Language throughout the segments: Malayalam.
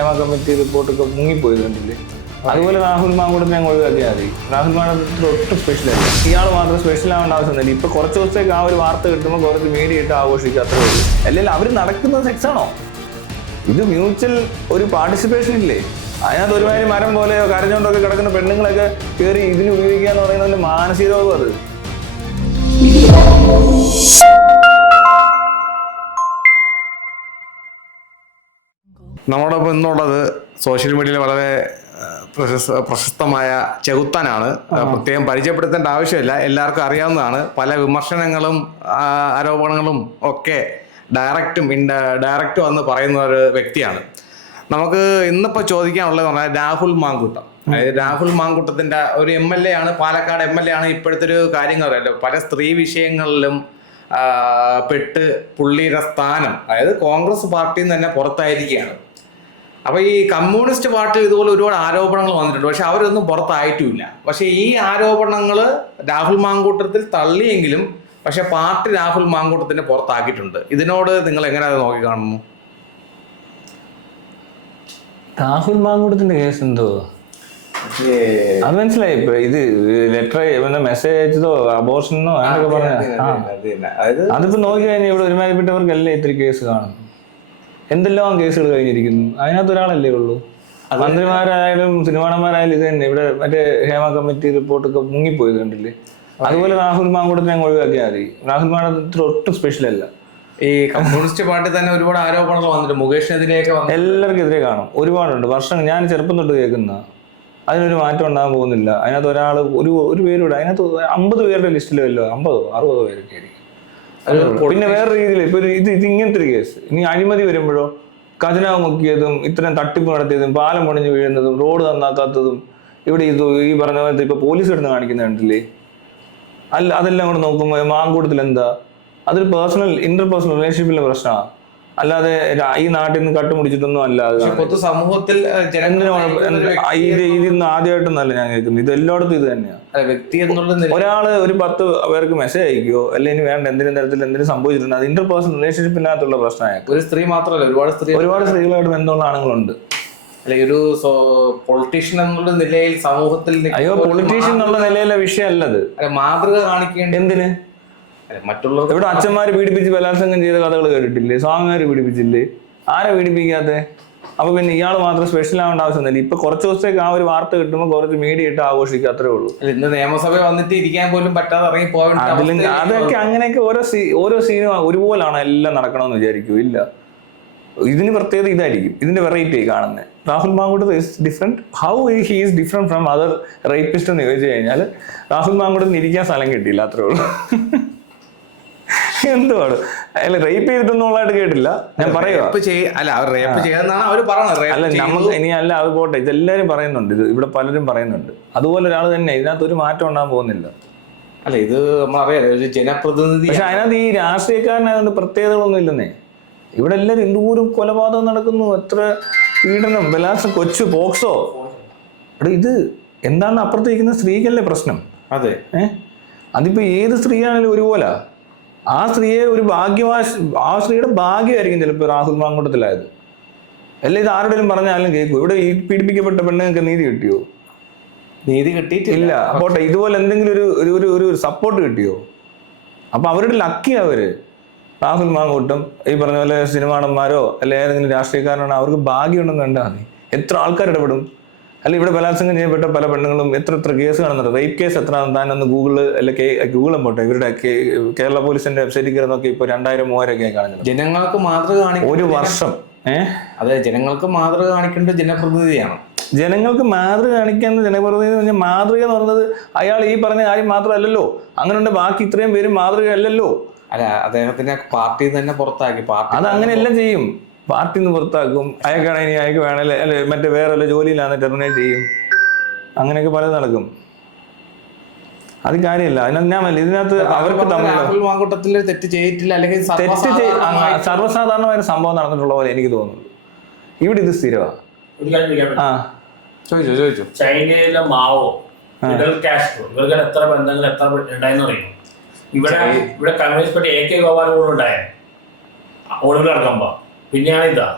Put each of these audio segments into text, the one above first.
ഹേമ കമ്മിറ്റി റിപ്പോർട്ടൊക്കെ മുങ്ങിപ്പോയി കണ്ടില്ലേ? അതുപോലെ രാഹുൽ മാങ്കൂടത്തിനെ ഞങ്ങൾ ഒഴിവാക്കിയാൽ മതി രാഹുൽ മാങ്കൂടത്തിൽ ഒട്ടും സ്പെഷ്യൽ അല്ല. ഇയാൾ മാത്രം സ്പെഷ്യൽ ആവേണ്ട ആവശ്യമൊന്നുമില്ല. ഇപ്പൊ കുറച്ച് ദിവസത്തേക്ക് ആ ഒരു വാർത്ത കിട്ടുമ്പോൾ കുറച്ച് മീഡിയ ഇട്ട് ആഘോഷിക്കുക അത്രേ ഉള്ളൂ. അല്ലെങ്കിൽ അവർ നടക്കുന്നത് സെക്സ് ആണോ? ഇത് മ്യൂച്വൽ ഒരു പാർട്ടിസിപ്പേഷൻ ഇല്ലേ? അതിനകത്ത് ഒരുമാതിരി മരം പോലെയോ കരഞ്ഞുകൊണ്ടൊക്കെ കിടക്കുന്ന പെണ്ണുങ്ങളൊക്കെ കയറി ഇതിന് ഉപയോഗിക്കുക എന്ന് പറയുന്നത് മാനസിക രോഗം അത്. നമ്മളോടൊപ്പം ഇന്നുള്ളത് സോഷ്യൽ മീഡിയയിൽ വളരെ പ്രശസ്തമായ ചെകുത്താനാണ്. പ്രത്യേകം പരിചയപ്പെടുത്തേണ്ട ആവശ്യമില്ല. എല്ലാവർക്കും അറിയാവുന്നതാണ്. പല വിമർശനങ്ങളും ആരോപണങ്ങളും ഒക്കെ ഡയറക്റ്റും ഇൻഡ ഡയറക്റ്റ് വന്ന് പറയുന്ന ഒരു വ്യക്തിയാണ്. നമുക്ക് ഇന്നിപ്പോൾ ചോദിക്കാനുള്ളത് പറഞ്ഞാൽ രാഹുൽ മാങ്കൂട്ടം. അതായത് രാഹുൽ മാങ്കൂട്ടത്തിന്റെ ഒരു എം എൽ എ ആണ് പാലക്കാട് എം എൽ എ ആണ് ഇപ്പോഴത്തെ ഒരു കാര്യങ്ങൾ അറിയാലോ പല സ്ത്രീ വിഷയങ്ങളിലും പെട്ട് പുള്ളിയുടെ സ്ഥാനം അതായത് കോൺഗ്രസ് പാർട്ടിയിൽ നിന്ന് തന്നെ പുറത്തായിരിക്കുകയാണ്. അപ്പൊ ഈ കമ്മ്യൂണിസ്റ്റ് പാർട്ടി ഇതുപോലെ ഒരുപാട് ആരോപണങ്ങൾ വന്നിട്ടുണ്ട്. പക്ഷെ അവരൊന്നും പുറത്തായിട്ടുമില്ല പക്ഷെ ഈ ആരോപണങ്ങൾ രാഹുൽ മാങ്കൂട്ടത്തിൽ തള്ളിയെങ്കിലും പക്ഷെ പാർട്ടി രാഹുൽ മാങ്കൂട്ടത്തിനെ പുറത്താക്കിയിട്ടുണ്ട്. ഇതിനോട് നിങ്ങൾ എങ്ങനെ അത് നോക്കി കാണുന്നു രാഹുൽ മാങ്കൂട്ടത്തിന്റെ കേസ് എന്തോ? അത് മനസ്സിലായി. ഇത് ലെറ്റർ മെസ്സേജ് അയച്ചതോ? അബോർഷനോ അങ്ങനെയൊക്കെ പറഞ്ഞ അതിപ്പോ നോക്കി കഴിഞ്ഞാൽ ഇവിടെ ഒരുമാതിരിപ്പെട്ടവർക്കല്ലേ ഇത്തിരി കേസ് കാണും. എന്തെല്ലാം കേസുകൾ കഴിഞ്ഞിരിക്കുന്നു? അതിനകത്ത് ഒരാളല്ലേ ഉള്ളൂ. മന്ത്രിമാരായാലും സിനിമാണന്മാരായാലും ഇത് തന്നെ. ഇവിടെ മറ്റേ ഹേമ കമ്മിറ്റി റിപ്പോർട്ടൊക്കെ മുങ്ങിപ്പോയത് കണ്ടില്ലേ? അതുപോലെ രാഹുൽ മാങ്കൂടത്തിനെ അങ്ങ് ഒഴിവാക്കിയാൽ മതി. രാഹുൽ മാങ്കൂടത്തിൽ ഒട്ടും സ്പെഷ്യൽ അല്ല. ഈ കമ്മ്യൂണിസ്റ്റ് പാർട്ടി തന്നെ ഒരുപാട് ആരോപണങ്ങൾ വന്നിട്ട് മുകേഷിനെതിരെയൊക്കെ വന്നു എല്ലാവർക്കും എതിരെ കാണും. ഒരുപാടുണ്ട്. വർഷം ഞാൻ ചെറുപ്പം തൊട്ട് കേൾക്കുന്ന അതിനൊരു മാറ്റം ഉണ്ടാകാൻ പോകുന്നില്ല. അതിനകത്ത് ഒരാൾ ഒരു ഒരു പേരൂടെ. അതിനകത്ത് അമ്പത് പേരുടെ ലിസ്റ്റിലല്ലോ അമ്പതോ അറുപതോ പേരൊക്കെ ആയിരിക്കും. പിന്നെ വേറെ രീതിയിൽ ഇപ്പൊ ഇത് ഇത് ഇങ്ങനത്തെ ഒരു കേസ്. ഇനി അഴിമതി വരുമ്പോഴോ? ഖജനാവ് മുക്കിയതും ഇത്തരം തട്ടിപ്പ് നടത്തിയതും പാലം പൊടിഞ്ഞു വീഴുന്നതും റോഡ് നന്നാക്കാത്തതും ഇവിടെ ഇത് ഈ പറഞ്ഞ പോലത്തെ ഇപ്പൊ പോലീസ് എടുത്ത് കാണിക്കുന്ന കണ്ടില്ലേ അല്ല അതെല്ലാം കൂടെ നോക്കുമ്പോൾ മാങ്കൂട്ടത്തിൽ എന്താ അതൊരു പേഴ്സണൽ ഇന്റർ പേഴ്സണൽ റിലേഷൻഷിപ്പിലെ പ്രശ്നമാണ് അല്ലാതെ ഈ നാട്ടിൽ നിന്ന് കട്ടുമുടിച്ചിട്ടൊന്നും അല്ലാതെ പൊതു സമൂഹത്തിൽ എന്തിനു ഇത് ഇതിന്ന് ആദ്യമായിട്ടൊന്നല്ല ഞാൻ കേൾക്കുന്നത്. ഇത് എല്ലായിടത്തും ഇത് തന്നെയാണ് വ്യക്തി എന്നുള്ള ഒരാൾ ഒരു പത്ത് പേർക്ക് മെസ്സേജ് അയക്കുകയോ അല്ലെങ്കിൽ വേണ്ട എന്തെങ്കിലും തരത്തിൽ എന്തെങ്കിലും സംഭവിച്ചിട്ടുണ്ട് അത് ഇന്റർ പേഴ്സണൽ റിലേഷൻഷിപ്പിനകത്തുള്ള പ്രശ്നമായ ഒരു സ്ത്രീ മാത്രമല്ല ഒരുപാട് സ്ത്രീ ഒരുപാട് സ്ത്രീകളായിട്ട് ബന്ധമുള്ള ആണുങ്ങളുണ്ട്. അല്ലെ ഒരു പൊളിറ്റീഷ്യൻ എന്നുള്ള നിലയിൽ സമൂഹത്തിൽ അയ്യോ പൊളിറ്റീഷ്യൻ എന്നുള്ള നിലയിലെ വിഷയമല്ലത്. അല്ല, മാതൃക കാണിക്കേണ്ട എന്തിന്? അല്ല, മറ്റുള്ളവർ ഇവിടെ അച്ഛന്മാര് പീഡിപ്പിച്ച് ബലാത്സംഗം ചെയ്ത കഥകൾ കേട്ടിട്ടില്ലേ? സ്വാമിമാര് പീഡിപ്പിച്ചില്ലേ? ആരെ പീഡിപ്പിക്കാത്തെ? അപ്പൊ പിന്നെ ഇയാൾ മാത്രം സ്പെഷ്യൽ ആവേണ്ട ആവശ്യമൊന്നുമില്ല. ഇപ്പൊ കുറച്ച് ദിവസത്തേക്ക് ആ ഒരു വാർത്ത കിട്ടുമ്പോൾ കുറച്ച് മീഡിയ ഇട്ട് ആഘോഷിക്കുക അത്രേ ഉള്ളൂ. ഇന്ന് നിയമസഭ വന്നിട്ട് ഇരിക്കാൻ പോലും പറ്റാതെ ഇറങ്ങി പോകേണ്ട അതിലും അതൊക്കെ അങ്ങനെയൊക്കെ ഓരോ സീ ഓരോ സീനും ഒരുപോലാണ് എല്ലാം നടക്കണമെന്ന് വിചാരിക്കൂ. ഇല്ല. ഇതിന് പ്രത്യേകത ഇതായിരിക്കും. ഇതിന്റെ വെറൈറ്റി കാണുന്നത് Rahul Mamkootathil is different how he is different from other rapist എന്ന് ചോദിച്ചു കഴിഞ്ഞാൽ രാഹുൽ മാങ്കുടത്തിന് ഇരിക്കാൻ സ്ഥലം കിട്ടിയില്ല അത്രേ ഉള്ളൂ. എന്തുവാണ്? അല്ല റേപ്പ് ചെയ്തിട്ടൊന്നുള്ളതായിട്ട് കേട്ടില്ല. ഞാൻ പറയുക അല്ല അവർ റേപ്പ് ചെയ്യാന്നാണ് അവർ പറഞ്ഞത് അല്ല നമുക്ക് ഇനി അല്ല അത് പോട്ടെ. ഇതെല്ലാവരും പറയുന്നുണ്ട്. ഇത് ഇവിടെ പലരും പറയുന്നുണ്ട്. അതുപോലെ ഒരാൾ തന്നെ ഇതിനകത്ത് ഒരു മാറ്റം ഉണ്ടാകാൻ പോകുന്നില്ല. അല്ല ഇത് നമ്മളറിയാലോ ഒരു ജനപ്രതിനിധി പക്ഷെ അതിനകത്ത് ഈ രാഷ്ട്രീയക്കാരനായതുകൊണ്ട് പ്രത്യേകതകളൊന്നും ഇല്ലെന്നേ. ഇവിടെ എല്ലാവരും എന്തോരം കൊലപാതകം നടക്കുന്നു? എത്ര പീഡനം? ബലാത്സം കൊച്ചു പോക്സോ. എടാ ഇത് എന്താണ് അപ്പുറത്തേക്കുന്ന സ്ത്രീക്കല്ലേ പ്രശ്നം? അതെ. ഏഹ് അതിപ്പോ ഏത് സ്ത്രീയാണെങ്കിലും ഒരുപോലെ? ആ സ്ത്രീയെ ഒരു ഭാഗ്യവാ ആ സ്ത്രീയുടെ ഭാഗ്യമായിരിക്കും ചിലപ്പോൾ രാഹുൽ മാങ്കൂട്ടത്തിലായത്. അല്ല ഇത് ആരുടെയും പറഞ്ഞാലും കേൾക്കും. ഇവിടെ ഈ പീഡിപ്പിക്കപ്പെട്ട പെണ്ണുങ്ങൾക്ക് നീതി കിട്ടിയോ? നീതി കിട്ടിയിട്ടില്ല. പോട്ടെ ഇതുപോലെ എന്തെങ്കിലും ഒരു ഒരു ഒരു ഒരു സപ്പോർട്ട് കിട്ടിയോ? അപ്പൊ അവരുടെ ലക്കി അവർ. രാഹുൽ മാങ്കൂട്ടം ഈ പറഞ്ഞ പോലെ സിനിമാണന്മാരോ അല്ലെ ഏതെങ്കിലും രാഷ്ട്രീയക്കാരനാണോ അവർക്ക് ഭാഗ്യമുണ്ടെന്ന് കണ്ടാൽ മതി. എത്ര ആൾക്കാർ ഇടപെടും? അല്ല ഇവിടെ ബലാത്സംഗം ചെയ്യപ്പെട്ട പല പെണ്ണുങ്ങളും എത്ര എത്ര കേസ് കാണുന്നുണ്ട് റേപ്പ് കേസ് എത്ര താനൊന്ന് ഗൂഗിൾ അല്ലെ ഗൂഗിളും പോട്ടെ ഇവരുടെ കേരള പോലീസിന്റെ വെബ്സൈറ്റിൽ കയറി നോക്കി ഇപ്പൊ രണ്ടായിരം മൂവായിരം ഒക്കെ കാണുന്നത്. ജനങ്ങൾക്ക് മാതൃക കാണിക്കേണ്ട ഒരു വർഷം ഏഹ് അതെ ജനങ്ങൾക്ക് മാതൃക കാണിക്കേണ്ട ജനപ്രതിനിധിയാണ്. ജനങ്ങൾക്ക് മാതൃക കാണിക്കാൻ ജനപ്രതിനിധി എന്ന് പറഞ്ഞാൽ മാതൃക എന്ന് പറഞ്ഞത് അയാൾ ഈ പറഞ്ഞ കാര്യം മാത്രമല്ലല്ലോ. അങ്ങനെയുണ്ട് ബാക്കി ഇത്രയും പേര് മാതൃക അല്ലല്ലോ. അല്ല അദ്ദേഹത്തിന്റെ പാർട്ടിയിൽ തന്നെ പുറത്താക്കി പാർട്ടി അത് അങ്ങനെയെല്ലാം ചെയ്യും. പാർട്ടി നിന്ന് പുറത്താക്കും. അയാൾക്കാണെങ്കിൽ ഇനി അയാൾക്ക് വേണമല്ലേ അല്ലെ മറ്റേ വേറെ വല്ല ജോലിയിലാണ് ടെർമിനേറ്റ് ചെയ്യും. അങ്ങനെയൊക്കെ പലത് നടക്കും. അത് കാര്യമല്ല അതിനകത്ത് ഞാൻ ഇതിനകത്ത് അവർക്ക് തമ്മിൽ തെറ്റ് ചെയ്തിട്ടില്ല അല്ലെങ്കിൽ തെറ്റ് സർവസാധാരണമായി സംഭവം നടന്നിട്ടുള്ള പോലെ എനിക്ക് തോന്നുന്നു. ഇവിടെ ഇത് സ്ഥിരമാണ് ആ. ചോദിച്ചു ചോദിച്ചു. ചൈനയിലെ മാവോ ഫിഡൽ കാസ്ട്രോ ഇവർക്ക് എത്ര ബന്ധങ്ങൾ എത്ര ഉണ്ടായെന്ന് ഇവിടെ ഇവിടെ communist party A K Gopal കൂടെ ഉണ്ടായ. ഒളിവിൽ നടക്കുമ്പോ പിന്നെയാണ് ഇതാ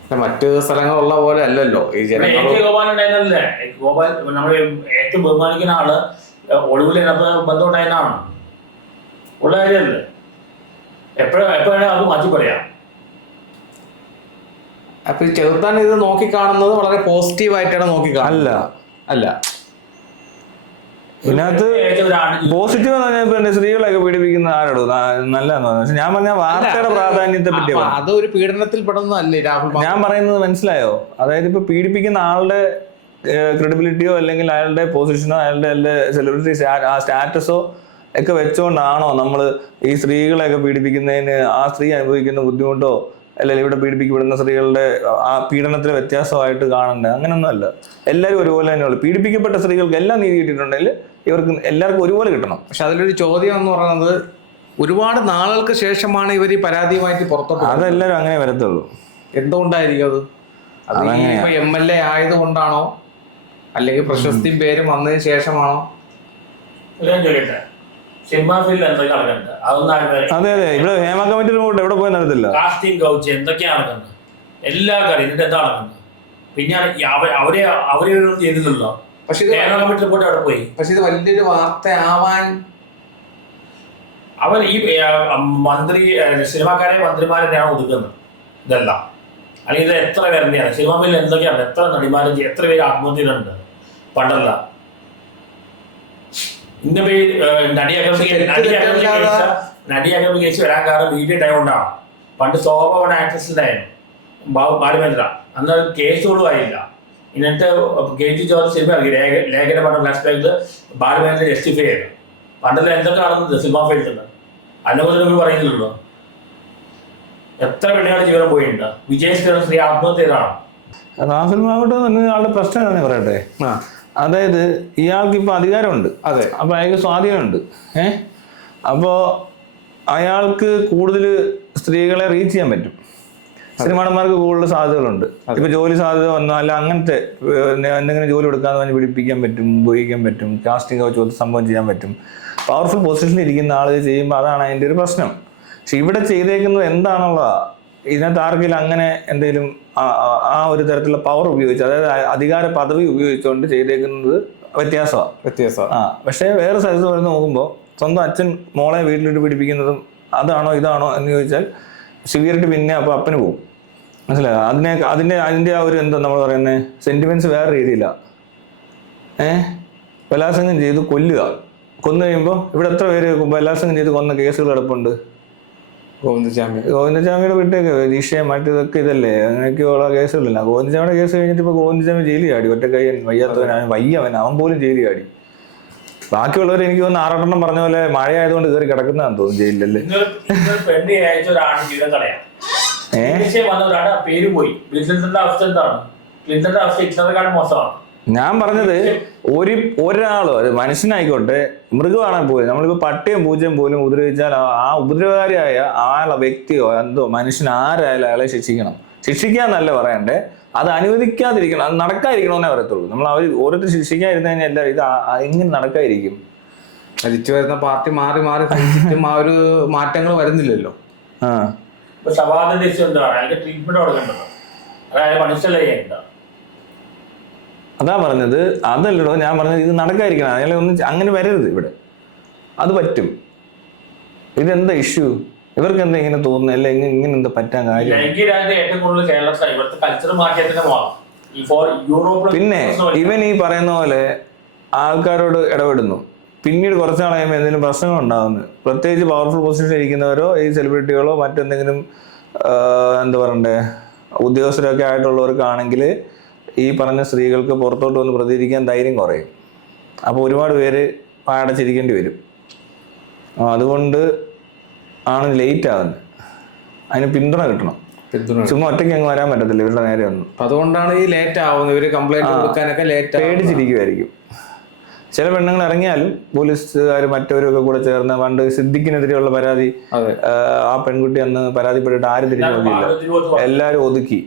പക്ഷെ മറ്റ് സ്ഥലങ്ങളുള്ള പോലെ അല്ലല്ലോ. ഈ ജനങ്ങൾ എ കെ ഗോപാൽ ഉണ്ടായിരുന്നല്ലേ? ഗോപാൽ നമ്മൾ ഏറ്റവും ബഹുമാനിക്കുന്ന ആൾ ഒളിവിൽ ബന്ധമുണ്ടായിരുന്ന ആളാണ് ഉള്ള കാര്യമല്ലേ? എപ്പോഴും എപ്പോഴാണ് അത് മാറ്റി പറയാം. അപ്പൊ ചെറുത്താൻ ഇത് നോക്കിക്കാണുന്നത് വളരെ പോസിറ്റീവായിട്ടാണ് ആയിട്ടാണ് നോക്കിക്കാണുന്നത്. അല്ല. അല്ല. ഇതിനകത്ത് പോസിറ്റീവ് എന്ന് പറഞ്ഞാൽ സ്ത്രീകളൊക്കെ പീഡിപ്പിക്കുന്ന ആരോട്? നല്ലതെന്ന് പറഞ്ഞു. ഞാൻ പറഞ്ഞ വാർത്തയുടെ പ്രാധാന്യത്തെ പറ്റി അത് ഒരു പീഡനത്തിൽ പെടുന്നതല്ലേ രാഹുൽ ഞാൻ പറയുന്നത് മനസ്സിലായോ? അതായത് ഇപ്പൊ പീഡിപ്പിക്കുന്ന ആളുടെ ക്രെഡിബിലിറ്റിയോ അല്ലെങ്കിൽ അയാളുടെ പൊസിഷനോ അയാളുടെ സെലിബ്രിറ്റി ആ സ്റ്റാറ്റസോ ഒക്കെ വെച്ചുകൊണ്ടാണോ നമ്മൾ ഈ സ്ത്രീകളെയൊക്കെ പീഡിപ്പിക്കുന്നതിന് ആ സ്ത്രീ അനുഭവിക്കുന്ന ബുദ്ധിമുട്ടോ അല്ലെങ്കിൽ ഇവിടെ പീഡിപ്പിക്കപ്പെടുന്ന സ്ത്രീകളുടെ ആ പീഡനത്തിലെ വ്യത്യാസമായിട്ട് കാണണ്ടേ. അങ്ങനെയൊന്നും അല്ല. എല്ലാവരും ഒരുപോലെ തന്നെയുള്ളൂ പീഡിപ്പിക്കപ്പെട്ട സ്ത്രീകൾക്ക് എല്ലാം നീതി കിട്ടിയിട്ടുണ്ടെങ്കിൽ ഇവർക്ക് എല്ലാവർക്കും ഒരുപോലെ കിട്ടണം. പക്ഷെ അതിലൊരു ചോദ്യം എന്ന് പറയുന്നത് ഒരുപാട് നാളുകൾക്ക് ശേഷമാണ് ഇവർ ഈ പരാതിയുമായിട്ട് പുറത്തോട്ട്. അതെല്ലാവരും അങ്ങനെ വരത്തുള്ളൂ. എന്തുകൊണ്ടായിരിക്കും അത്? അത്. ഇപ്പൊ എം എൽ എ ആയതുകൊണ്ടാണോ? അല്ലെങ്കിൽ പ്രശസ്തിയും പേരും വന്നതിന് ശേഷമാണോ? അതെ അതെ. ഇവിടെ ഹേമ കമ്മിറ്റി റിപ്പോർട്ട്. നടത്തില്ല കാസ്റ്റിംഗ് കൗച്ച് എന്തൊക്കെയാണ് നടക്കുന്നത് എല്ലാ കാര്യം ഇതിന്റെ എന്താ നടക്കുന്നത് പിന്നെ അവരെ അവരെ ഒന്നും ചെയ്തില്ലല്ലോ പക്ഷെ റിപ്പോർട്ട് അവിടെ പോയി. പക്ഷെ ഇത് വലിയൊരു വാർത്ത ആവാൻ അവൻ ഈ മന്ത്രി സിനിമാക്കാരെ മന്ത്രിമാരെയാണ് ഒതുക്കുന്നത്. ഇതെല്ലാം. അല്ലെങ്കിൽ ഇത് എത്ര പേരുടെയാണ് സിനിമാ മേലിൽ എന്തൊക്കെയാണ് എത്ര നടിമാരും എത്ര പേര് ആത്മഹത്യയിലുണ്ട് പണ്ടല്ല. ഇന്ന പേര് നടി അകമ്പി നടി അകമ്പി കേസ് നടി അകമ്പി കേസ് വരാൻ കാരണം വീഡിയോ ടൈം കൊണ്ടാണ് പണ്ട് ശോഭ അവിടെ ആക്ട്രസ് ഉണ്ടായിരുന്നു ബാലുമേന്ദ്ര അന്ന് കേസുകളും ആയില്ല. എന്നിട്ട് കെ ജി ജോർജ് സിനിമ ഇറങ്ങി ലേഖ ലേഖന പടം ഫ്ലാഷ് ബാക്കിൽ ബാലുമേന്ദ്ര ജസ്റ്റിഫൈ ചെയ്തു. പണ്ടല്ല എന്തൊക്കെ നടന്നത് സിനിമ ഫീൽഡിൽ നിന്ന് അതിനെക്കുറിച്ച് പറയുന്നുള്ളൂ എത്ര പെണ്ണുകൾ ജീവനം പോയിട്ടുണ്ട്? വിജയ് ശ്രീ ശ്രീ രാഹുൽ മാവട്ടം തന്നെ ആളുടെ പ്രശ്നം പറയട്ടെ. ആ. അതായത് ഇയാൾക്ക് ഇപ്പൊ അധികാരമുണ്ട്. അതെ. അപ്പൊ അയാൾക്ക് സ്വാധീനമുണ്ട്. ഏഹ് അപ്പോ അയാൾക്ക് കൂടുതൽ സ്ത്രീകളെ റീച്ച് ചെയ്യാൻ പറ്റും. സിനിമാടന്മാർക്ക് കൂടുതൽ സാധ്യതകളുണ്ട്. ഇപ്പൊ ജോലി സാധ്യത വന്നാൽ അങ്ങനത്തെ എന്തെങ്കിലും ജോലി എടുക്കാന്ന് പറഞ്ഞ് പിടിപ്പിക്കാൻ പറ്റും ഉപയോഗിക്കാൻ പറ്റും കാസ്റ്റിംഗ് കൗച്ച് സംഭവം ചെയ്യാൻ പറ്റും. പവർഫുൾ പൊസിഷനിൽ ഇരിക്കുന്ന ആൾ ചെയ്യുമ്പോൾ അതാണ് അതിന്റെ ഒരു പ്രശ്നം. പക്ഷെ ഇവിടെ ചെയ്തേക്കുന്നത് എന്താണുള്ള ഇതിനകത്ത് ആർക്കെങ്കിലും അങ്ങനെ എന്തെങ്കിലും ആ ഒരു തരത്തിലുള്ള പവർ ഉപയോഗിച്ച് അതായത് അധികാര പദവി ഉപയോഗിച്ചുകൊണ്ട് ചെയ്തേക്കുന്നത് വ്യത്യാസമാണ് വ്യത്യാസമാണ് ആ പക്ഷേ വേറെ സ്ഥലത്ത് വരുന്ന നോക്കുമ്പോൾ സ്വന്തം അച്ഛൻ മോളെ വീട്ടിലിട്ട് പിടിപ്പിക്കുന്നതും അതാണോ ഇതാണോ എന്ന് ചോദിച്ചാൽ സിവിയറിറ്റി പിന്നെ അപ്പോൾ അപ്പന് പോകും മനസ്സിലായോ? അതിനെ അതിന്റെ അതിന്റെ ആ ഒരു എന്താ നമ്മൾ പറയുന്നത് സെന്റിമെന്റ്സ് വേറെ രീതിയിലാണ് ഏഹ് ബലാത്സംഗം ചെയ്ത് കൊല്ലുക. കൊന്നു കഴിയുമ്പോൾ ഇവിടെ എത്ര പേര് ബലാത്സംഗം ചെയ്ത് കൊന്ന കേസുകൾ കിടപ്പുണ്ട്? ഗോവിന്ദചാമി ഗോവിന്ദചാമിയുടെ വീട്ടിലേക്ക് വിഷയം മറ്റേതൊക്കെ ഇതല്ലേ? അങ്ങനെയൊക്കെയുള്ള കേസുകളില്ല. ഗോവിന്ദചാമിയുടെ കേസ് കഴിഞ്ഞിട്ട് ഇപ്പോൾ ഗോവിന്ദചാമി ജയിലിൽ ചാടി. ഒറ്റ കൈ വയ്യാത്തവൻ വയ്യവൻ. അവൻ പോലും ജയിലിൽ ചാടി. ബാക്കിയുള്ളവർ എനിക്ക് തോന്നുന്നു ആറെണ്ണം പറഞ്ഞ പോലെ മഴ ആയതുകൊണ്ട് കയറി കിടക്കുന്നതാന്ന് തോന്നുന്നു പെണ്ണ് അയച്ച ഒരാണ് ജീവിതം ഏ? വന്ന പേര് പോയി. ക്ലിന്റന്റെ അവസ്ഥ എന്താണ്? ക്ലിന്റന്റെ അവസ്ഥ ഇന്നത്തെക്കാളും മോശമാണ്. ഞാൻ പറഞ്ഞത് ഒരു ഒരാളോ അത് മനുഷ്യനായിക്കോട്ടെ മൃഗമാണെങ്കിൽ പോലും നമ്മളിപ്പോ പട്ടിയും പൂജ്യം പോലും ഉപദ്രവിച്ചാൽ ആ- ആ ഉപദ്രവകാരിയായ ആ വ്യക്തിയോ എന്തോ മനുഷ്യൻ ആരായാലും അയാളെ ശിക്ഷിക്കണം. ശിക്ഷിക്കാന്നല്ല പറയണ്ടേ. അത് അനുവദിക്കാതിരിക്കണം അത് നടക്കാതിരിക്കണമെന്നേ പറയത്തുള്ളൂ. നമ്മൾ അവർ ഓരോരുത്തർ ശിക്ഷിക്കാതിരുന്നു കഴിഞ്ഞാൽ എല്ലാവരും ഇത് എങ്ങനെ നടക്കാതിരിക്കും? ഭരിച്ചു വരുന്ന പാർട്ടി മാറി മാറി ഭരിച്ചിട്ടും ആ ഒരു മാറ്റങ്ങൾ വരുന്നില്ലല്ലോ. ആ. ഇപ്പൊ ശവാദ ദേശം എന്താണ്? അയാൾക്ക് ട്രീറ്റ്മെന്റ് കൊടുക്കേണ്ടത് അതായത് മനുഷ്യല്ല ചെയ്യേണ്ട അതാ പറഞ്ഞത്. അതല്ലടോ ഞാൻ പറഞ്ഞത് ഇത് നടക്കാതിരിക്കണം. അയാളെ ഒന്നും അങ്ങനെ വരരുത് ഇവിടെ. അത് പറ്റും. ഇതെന്താ ഇഷ്യൂ ഇവർക്ക് എന്താ ഇങ്ങനെ തോന്നുന്നത് അല്ലെ ഇങ്ങനെ എന്താ പറ്റാൻ കാര്യം? ലൈംഗിക രാജ്യത്തെ ഏറ്റവും കൂടുതൽ കേരളത്തിൽ ഇവിടുത്തെ കൾച്ചർ മാറ്റിയതിന്റെ മോളാണ് ഫോർ യൂറോപ്പിൽ പിന്നെ ഇവൻ ഈ പറയുന്ന പോലെ ആൾക്കാരോട് ഇടപെടുന്നു. പിന്നീട് കുറച്ച് നാൾ കഴിയുമ്പോൾ എന്തെങ്കിലും പ്രശ്നങ്ങൾ ഉണ്ടാകുന്നു പ്രത്യേകിച്ച് പവർഫുൾ പൊസിഷനിൽ ഇരിക്കുന്നവരോ ഈ സെലിബ്രിറ്റികളോ മറ്റെന്തെങ്കിലും എന്താ പറയണ്ടേ ഉദ്യോഗസ്ഥരൊക്കെ ആയിട്ടുള്ളവർക്കാണെങ്കിൽ ഈ പറഞ്ഞ സ്ത്രീകൾക്ക് പുറത്തോട്ട് വന്ന് പ്രതികരിക്കാൻ ധൈര്യം കുറയും. അപ്പോൾ ഒരുപാട് പേര് പാടച്ചിരിക്കേണ്ടി വരും. അതുകൊണ്ട് ആണ് ലേറ്റ് ആവുന്നത്. അതിന് പിന്തുണ കിട്ടണം. ചുമ്മാ ഒറ്റയ്ക്ക് അങ്ങ് വരാൻ പറ്റത്തില്ല ഇവരുടെ നേരെ ഒന്നും. അതുകൊണ്ടാണ് ഈ ലേറ്റ് ആവുന്നത്. ഇവർ കംപ്ലൈന്റ് കൊടുക്കാനൊക്കെ ലേറ്റ് പേടിച്ചിരിക്കുമായിരിക്കും ചില പെണ്ണുങ്ങൾ ഇറങ്ങിയാലും പോലീസുകാർ മറ്റവരൊക്കെ കൂടെ ചേർന്ന് പണ്ട് സിദ്ദിഖിനെതിരെയുള്ള പരാതി ആ, ആ പെൺകുട്ടി അന്ന് പരാതിപ്പെട്ടിട്ട് ആരും തിരിഞ്ഞു നോക്കിയില്ല. എല്ലാവരും ഒതുക്കി.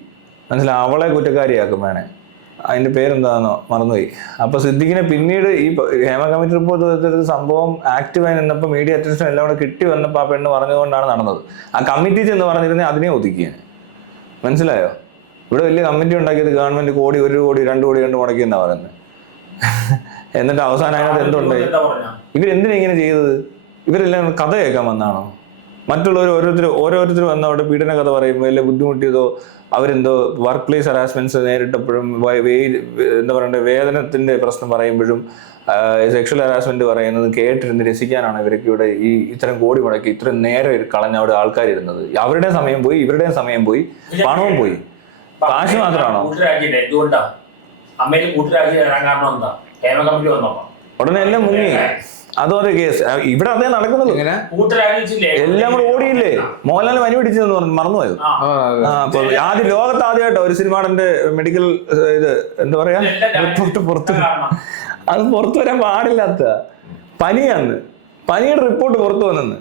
മനസ്സിലായി? അവളെ കുറ്റക്കാരിയാക്കും വേണേ. അതിന്റെ പേരെന്താണെന്നോ മറന്നുപോയി. അപ്പോൾ സിദ്ദിഖിനെ പിന്നീട് ഈ ഹേമ കമ്മിറ്റി റിപ്പോർട്ട് ഒരു സംഭവം ആക്റ്റീവായി നിന്നപ്പോൾ മീഡിയ അറ്റൻഷൻ എല്ലാം കൂടെ കിട്ടി വന്നപ്പോൾ ആ പെണ്ണ് പറഞ്ഞുകൊണ്ടാണ് നടന്നത്. ആ കമ്മിറ്റി ചെന്ന് പറഞ്ഞിരുന്നെ അതിനെ ഒതുക്കിയാണ്. മനസ്സിലായോ? ഇവിടെ വലിയ കമ്മിറ്റി ഉണ്ടാക്കിയത് ഗവൺമെന്റ് കോടി ഒരു കോടി രണ്ട് കോടി രണ്ട് മുടക്കി എന്നാ പറയുന്നത് എന്നിട്ട് അവസാനം അതിനകത്ത് എന്തുണ്ടായി എന്താ ഇവരെന്തിനാ ഇങ്ങനെ ചെയ്തത്? ഇവരെല്ലാം കഥ കേൾക്കാൻ വന്നാണോ? മറ്റുള്ളവർ ഓരോരുത്തർ ഓരോരുത്തർ വന്ന അവിടെ പീഡന കഥ പറയുമ്പോൾ അല്ലെങ്കിൽ ബുദ്ധിമുട്ടിയതോ അവരെന്തോ വർക്ക് പ്ലേസ് ഹറാസ്മെന്റ്സ് നേരിട്ടപ്പോഴും എന്താ പറയണ്ടേ വേതനത്തിന്റെ പ്രശ്നം പറയുമ്പോഴും സെക്ഷൽ ഹറാസ്മെന്റ് പറയുന്നത് കേട്ടിരുന്ന് രസിക്കാനാണ് ഇവർക്ക് ഇവിടെ ഈ ഇത്തരം കോടി മുടക്കി ഇത്രയും നേരം കളഞ്ഞ അവിടെ ആൾക്കാർ ഇരുന്നത് അവരുടെയും സമയം പോയി ഇവരുടെയും സമയം പോയി പണവും പോയി. കാശ് മാത്രമാണോ? ഉടനെ എല്ലാം മുങ്ങി. അതോടെ കേസ്. ഇവിടെ അതേ നടക്കുന്നത് എല്ലാം കൂടെ ഓടിയില്ലേ? മോഹൻലാൽ വനി പിടിച്ചെന്ന് പറഞ്ഞു മറന്നുപോയത്. ആദ്യം ലോകത്ത് ആദ്യമായിട്ടോ ഒരു സിനിമാടന്റെ മെഡിക്കൽ ഇത് എന്താ പറയാ? റിപ്പോർട്ട് പുറത്ത് അത് പുറത്തു വരാൻ പാടില്ലാത്ത പനിയാന്ന്. പനിയുടെ റിപ്പോർട്ട് പുറത്തു വന്നെന്ന്.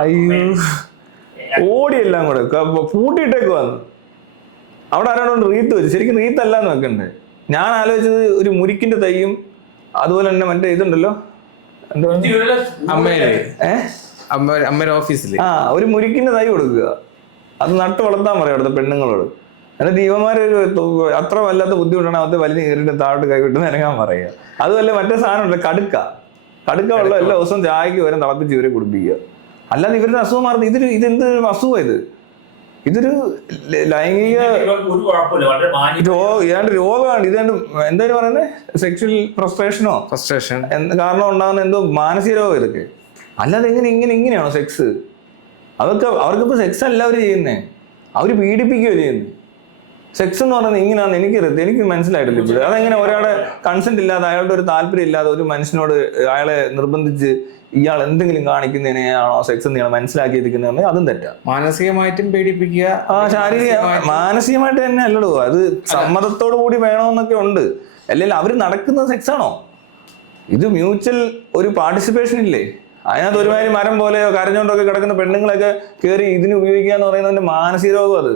അയ്യോ. ഓടി എല്ലാം കൂടെ കൂട്ടിയിട്ടേക്ക് പൂട്ടിയിട്ടേക്ക് വന്നു. അവിടെ ആരാണോ റീത്ത് വെച്ചു. ശരിക്കും റീത്ത് അല്ലാന്ന് വെക്കണ്ടേ. ഞാൻ ആലോചിച്ചത് ഒരു മുരിക്കിന്റെ തൈയും അതുപോലെ തന്നെ മറ്റേ ഇതുണ്ടല്ലോ? ഏഹ് അമ്മ അമ്മയുടെ ഓഫീസിൽ ആ ഒരു മുരിക്കിന്റെ തൈ കൊടുക്കുക. അത് നട്ട് വളർത്താൻ പറയാം അവിടുത്തെ പെണ്ണുങ്ങളോട്. എന്നിട്ട് ഇവന്മാര് ഒരു അത്ര വല്ലാത്ത ബുദ്ധിമുട്ടാണ് അത് വലിഞ്ഞ് കയറിയിട്ട് താഴോട്ട് കൈവിട്ട് നിരങ്ങാൻ പറയുക അതുമല്ല മറ്റേ സാധനമുണ്ട് കടുക്ക. കടുക്ക വെള്ളം എല്ലാ ദിവസവും ചായക്ക് വരെ തിളപ്പിച്ച് ഇവരെ കുടിപ്പിക്കുക. അല്ലാതെ ഇവരുടെ അസുഖം മാറുന്നത് ഇതൊരു ഇതെന്ത് അസുഖം ഇത്? ഇതൊരു ലൈംഗിക ഏതാണ്ട് രോഗമാണ്. ഇതാണ്ട് എന്തായാലും പറയുന്നത് സെക്ഷൽ ഫ്രസ്ട്രേഷനോ ഫ്രസ്ട്രേഷൻ കാരണം ഉണ്ടാകുന്ന എന്തോ മാനസിക രോഗം ഇതൊക്കെ. അല്ലാതെ എങ്ങനെ ഇങ്ങനെ ഇങ്ങനെയാണോ സെക്സ് അതൊക്കെ അവർക്കിപ്പോ സെക്സ് അല്ല അവർ ചെയ്യുന്നേ. അവർ പീഡിപ്പിക്കുകയോ ചെയ്യുന്നത് സെക്സ് എന്ന് പറയുന്നത് ഇങ്ങനെയാണെന്ന് എനിക്ക് എനിക്ക് മനസ്സിലായിട്ടില്ല ഇപ്പോഴും. അതെങ്ങനെ ഒരാളെ കൺസെന്റ് ഇല്ലാതെ അയാളുടെ ഒരു താല്പര്യം ഇല്ലാതെ ഒരു മനുഷ്യനോട് അയാളെ നിർബന്ധിച്ച് ഇയാൾ എന്തെങ്കിലും കാണിക്കുന്നതിനെയാണോ സെക്സ് നിങ്ങൾ മനസ്സിലാക്കിയിരിക്കുന്നതെന്ന് അതും തെറ്റാ. മാനസികമായിട്ടും പേടിപ്പിക്കുക ആ ശാരീരിക മാനസികമായിട്ട് തന്നെ അല്ലടോ അത് സമ്മതത്തോടു കൂടി വേണമെന്നൊക്കെ ഉണ്ട്. അല്ലെങ്കിൽ അവർ നടക്കുന്നത് സെക്സ് ആണോ? ഇത് മ്യൂച്വൽ ഒരു പാർട്ടിസിപ്പേഷൻ ഇല്ലേ? അതിനകത്ത് ഒരുമാതിരി മരം പോലെയോ കരഞ്ഞോണ്ടൊക്കെ കിടക്കുന്ന പെണ്ണുങ്ങളൊക്കെ കയറി ഇതിന് ഉപയോഗിക്കുക എന്ന് പറയുന്നതിന്റെ മാനസിക രോഗം അത്.